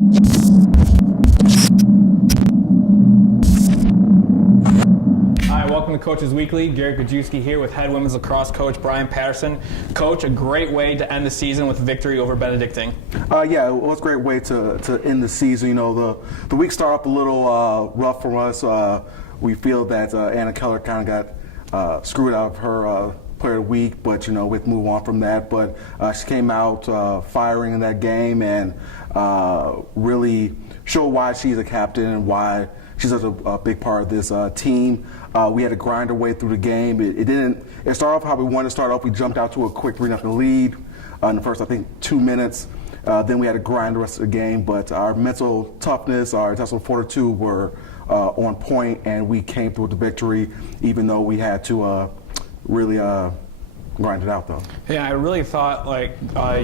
Hi, welcome to Coaches Weekly. Garrett Gajewski here with head women's lacrosse coach Brian Patterson. Coach, a great way to end the season with a victory over Benedictine. Yeah, it was a great way to end the season. You know, the week started off a little rough for us. We feel that Anna Keller kind of got screwed out of her player of the week, but you know, we have to move on from that. But she came out firing in that game and really showed why she's a captain and why she's such a big part of this team. We had to grind our way through the game. It started off how we wanted to start off. We jumped out to a quick 3-0 lead in the first, I think, 2 minutes. Then we had to grind the rest of the game. But our mental toughness, our mental fortitude were on point, and we came through with the victory, even though we had to really grind it out, though. Yeah, I really thought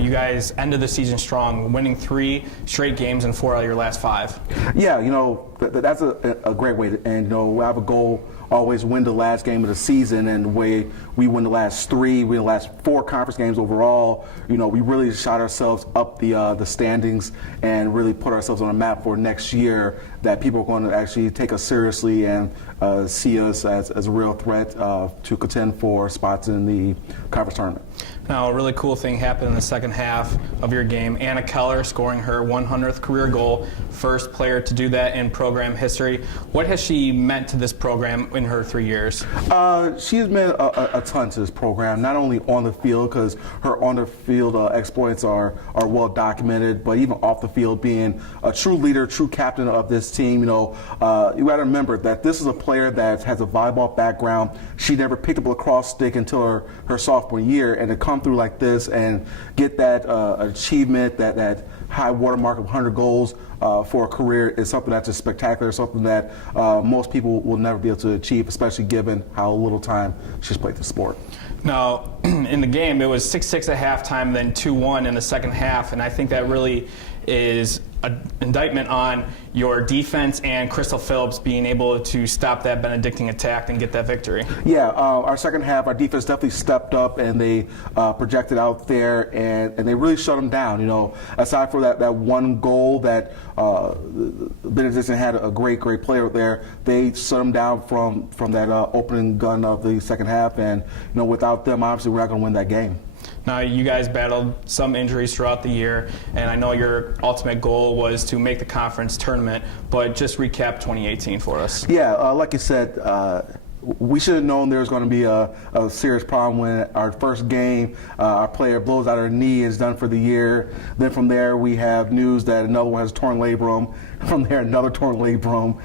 you guys ended the season strong, winning 3 straight games and 4 out of your last 5. Yeah, you know, that's a great way to end. You know, we have a goal, always win the last game of the season, and the way we win the last 3, we win the last 4 conference games overall. You know, we really shot ourselves up the standings and really put ourselves on a map for next year, that people are going to actually take us seriously and see us as a real threat to contend for spots in the conference tournament. Now, a really cool thing happened in the second half of your game. Anna Keller scoring her 100th career goal, first player to do that in program history. What has she meant to this program in her 3 years? She's meant a ton to this program, not only on the field, because her on-the-field exploits are well documented, but even off the field, being a true leader, true captain of this team. You know, you got to remember that this is a player that has a volleyball background. She never picked up a lacrosse stick until her sophomore year, and to come through like this and get that achievement, that high watermark of 100 goals for a career is something that's just spectacular, something that most people will never be able to achieve, especially given how little time she's played the sport. Now, in the game, it was 6-6 at halftime, then 2-1 in the second half, and I think that really is an indictment on your defense and Crystal Phillips being able to stop that Benedictine attack and get that victory. Yeah, our second half, our defense definitely stepped up, and they projected out there, and they really shut them down. You know, aside for that one goal that Benedictine had a great player there, they shut them down from that opening gun of the second half, and you know, without them, obviously, we're not going to win that game. Now, you guys battled some injuries throughout the year, and I know your ultimate goal was to make the conference tournament, but just recap 2018 for us. Yeah, like you said, we should have known there was going to be a serious problem when our first game, our player blows out her knee, is done for the year. Then from there, we have news that another one has a torn labrum. From there, another torn labrum.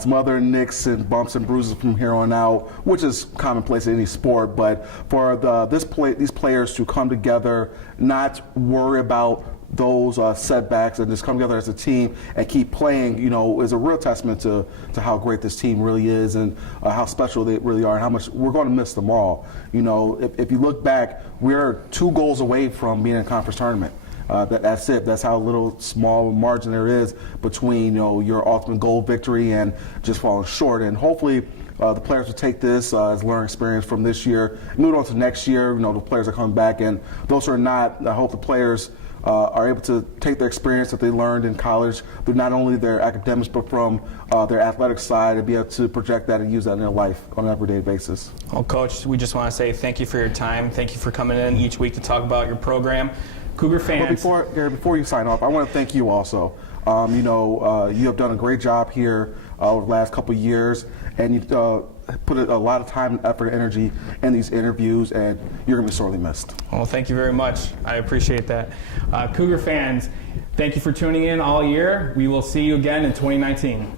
Some other nicks and bumps and bruises from here on out, which is commonplace in any sport. But for these players to come together, not worry about those setbacks, and just come together as a team and keep playing, you know, is a real testament to how great this team really is, and how special they really are, and how much we're going to miss them all. You know, if you look back, we're 2 goals away from being in a conference tournament. That's it. That's how little small margin there is between, you know, your ultimate goal victory and just falling short. And hopefully the players will take this as learning experience from this year, move on to next year. You know, the players are coming back, and those who are not, I hope the players are able to take their experience that they learned in college through not only their academics, but from their athletic side, and be able to project that and use that in their life on an everyday basis. Well, Coach, we just want to say thank you for your time. Thank you for coming in each week to talk about your program. Cougar fans. But before you sign off, I want to thank you also. You know, you have done a great job here over the last couple of years, and you put a lot of time and effort and energy in these interviews, and you're going to be sorely missed. Well, thank you very much. I appreciate that. Cougar fans, thank you for tuning in all year. We will see you again in 2019.